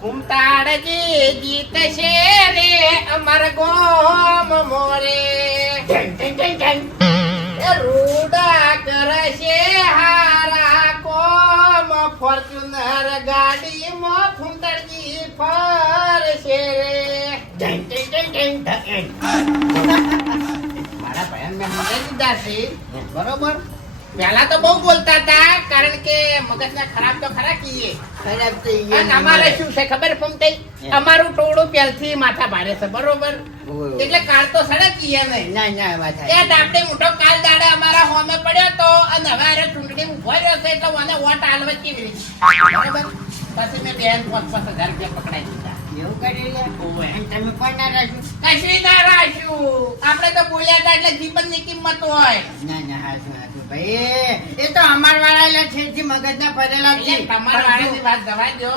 કુમતાડજી જીત છે રે અમર ગોમ મોરે એ રૂડા કરશે હારા કોમ ફોર્ચ્યુનર ગાડીમાં કુમતાડજી ફરશે રે મારા ભયન મેં મગજ દીધા છે બરોબર. પહેલા તો બહુ બોલતા હતા કારણ કે મગજને ખરાબ તો ખરા કીએ. ખરાબ તો ઈ અને અમારે શું છે ખબર ફમતઈ અમારું ટોળું પહેલથી માથા ભારે છે બરોબર. એટલે કાળ તો સડકીએ નહીં. ના ના વાત એ દાપડે મોટો કાલ દાડે અમારા હોમે પડ્યો તો અને હવે આરે ચૂંટણી ઉભો રહ્યો છે એટલે મને વોટ આલવા કેવી રીતે બરોબર. પછી મેં બેન 5,000 રૂપિયા પકડાઈ દીધા. એવું કરી લે અને તમે પણ ના રાખ્યું. કશી ના રાખ્યું આપણે તો બોલ્યા હતા એટલે જીવનની કિંમત હોય. ના ના હાચું હાચું ભાઈ એ તો અમાર વાળા છે મગજ ના પડેલા છે તમારા વાળાની વાત જવા દો.